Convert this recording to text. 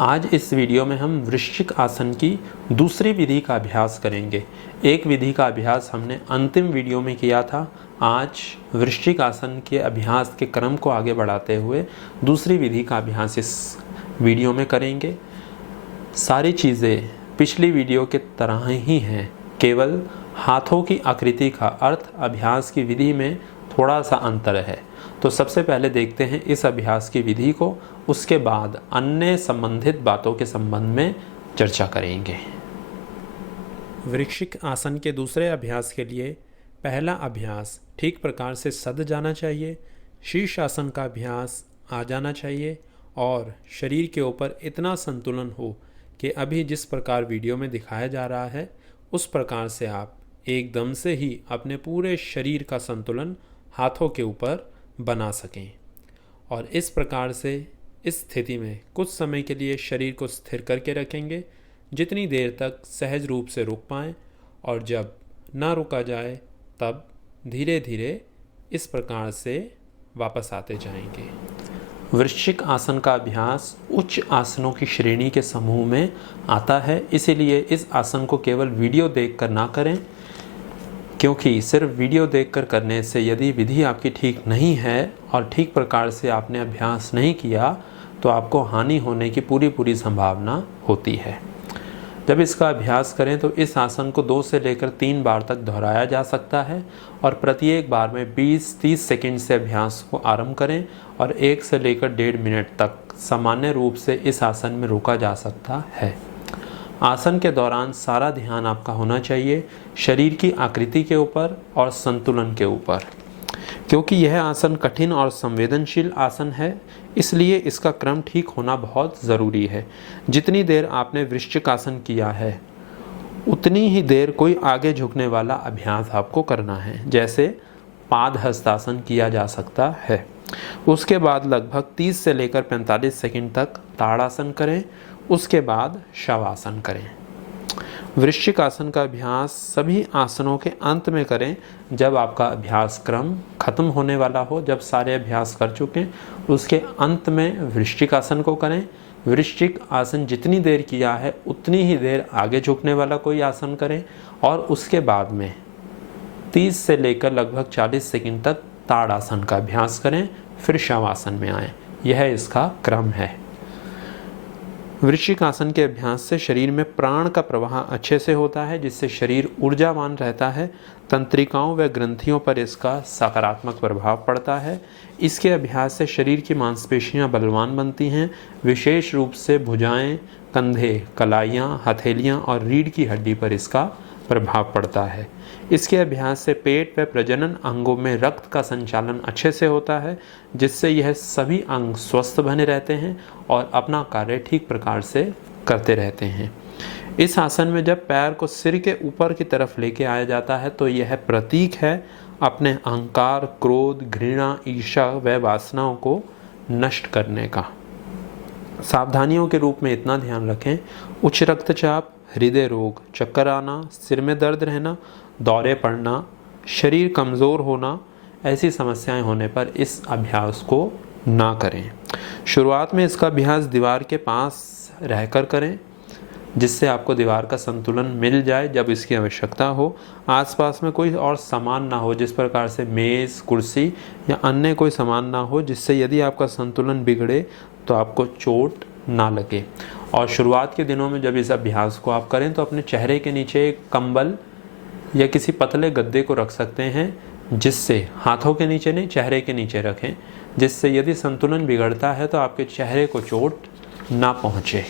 आज इस वीडियो में हम वृश्चिक आसन की दूसरी विधि का अभ्यास करेंगे। एक विधि का अभ्यास हमने अंतिम वीडियो में किया था। आज वृश्चिक आसन के अभ्यास के क्रम को आगे बढ़ाते हुए दूसरी विधि का अभ्यास इस वीडियो में करेंगे। सारी चीज़ें पिछली वीडियो के तरह ही हैं, केवल हाथों की आकृति का अर्थ अभ्यास की विधि में थोड़ा सा अंतर है। तो सबसे पहले देखते हैं इस अभ्यास की विधि को, उसके बाद अन्य संबंधित बातों के संबंध में चर्चा करेंगे। वृश्चिक आसन के दूसरे अभ्यास के लिए पहला अभ्यास ठीक प्रकार से सध जाना चाहिए। शीर्ष आसन का अभ्यास आ जाना चाहिए और शरीर के ऊपर इतना संतुलन हो कि अभी जिस प्रकार वीडियो में दिखाया जा रहा है उस प्रकार से आप एकदम से ही अपने पूरे शरीर का संतुलन हाथों के ऊपर बना सकें। और इस प्रकार से इस स्थिति में कुछ समय के लिए शरीर को स्थिर करके रखेंगे, जितनी देर तक सहज रूप से रुक पाएँ, और जब ना रुका जाए तब धीरे धीरे इस प्रकार से वापस आते जाएंगे। वृश्चिक आसन का अभ्यास उच्च आसनों की श्रेणी के समूह में आता है, इसीलिए इस आसन को केवल वीडियो देखकर ना करें, क्योंकि सिर्फ वीडियो देखकर करने से यदि विधि आपकी ठीक नहीं है और ठीक प्रकार से आपने अभ्यास नहीं किया तो आपको हानि होने की पूरी संभावना होती है। जब इसका अभ्यास करें तो इस आसन को 2 से लेकर 3 बार तक दोहराया जा सकता है और प्रत्येक बार में 20-30 सेकंड से अभ्यास को आरंभ करें और 1 से लेकर 1.5 मिनट तक सामान्य रूप से इस आसन में रुका जा सकता है। आसन के दौरान सारा ध्यान आपका होना चाहिए शरीर की आकृति के ऊपर और संतुलन के ऊपर। क्योंकि यह आसन कठिन और संवेदनशील आसन है, इसलिए इसका क्रम ठीक होना बहुत ज़रूरी है। जितनी देर आपने वृश्चिक आसन किया है उतनी ही देर कोई आगे झुकने वाला अभ्यास आपको करना है, जैसे पाद हस्तासन किया जा सकता है। उसके बाद लगभग 30 से लेकर 45 सेकंड तक ताड़ासन करें, उसके बाद शवासन करें। वृश्चिक आसन का अभ्यास सभी आसनों के अंत में करें जब आपका अभ्यास क्रम खत्म होने वाला हो। जब सारे अभ्यास कर चुकें उसके अंत में वृश्चिक आसन को करें। वृश्चिक आसन जितनी देर किया है उतनी ही देर आगे झुकने वाला कोई आसन करें और उसके बाद में 30 से लेकर लगभग 40 सेकंड तक ताड़ासन का अभ्यास करें, फिर शवासन में आएँ। यह इसका क्रम है। वृश्चिक आसन के अभ्यास से शरीर में प्राण का प्रवाह अच्छे से होता है, जिससे शरीर ऊर्जावान रहता है। तंत्रिकाओं व ग्रंथियों पर इसका सकारात्मक प्रभाव पड़ता है। इसके अभ्यास से शरीर की मांसपेशियां बलवान बनती हैं, विशेष रूप से भुजाएं, कंधे, कलाइयां, हथेलियां और रीढ़ की हड्डी पर इसका प्रभाव पड़ता है। इसके अभ्यास से पेट व प्रजनन अंगों में रक्त का संचालन अच्छे से होता है, जिससे यह सभी अंग स्वस्थ बने रहते हैं और अपना कार्य ठीक प्रकार से करते रहते हैं। इस आसन में जब पैर को सिर के ऊपर की तरफ लेके आया जाता है तो यह प्रतीक है अपने अहंकार, क्रोध, घृणा, ईर्ष्या व वासनाओं को नष्ट करने का। सावधानियों के रूप में इतना ध्यान रखें, उच्च रक्तचाप, हृदय रोग, चक्कर आना, सिर में दर्द रहना, दौरे पड़ना, शरीर कमज़ोर होना, ऐसी समस्याएं होने पर इस अभ्यास को ना करें। शुरुआत में इसका अभ्यास दीवार के पास रहकर करें, जिससे आपको दीवार का संतुलन मिल जाए जब इसकी आवश्यकता हो। आसपास में कोई और सामान ना हो, जिस प्रकार से मेज़, कुर्सी या अन्य कोई सामान ना हो, जिससे यदि आपका संतुलन बिगड़े तो आपको चोट ना लगे। और शुरुआत के दिनों में जब इस अभ्यास को आप करें तो अपने चेहरे के नीचे एक कंबल या किसी पतले गद्दे को रख सकते हैं, जिससे हाथों के नीचे नहीं, चेहरे के नीचे रखें, जिससे यदि संतुलन बिगड़ता है तो आपके चेहरे को चोट ना पहुँचे।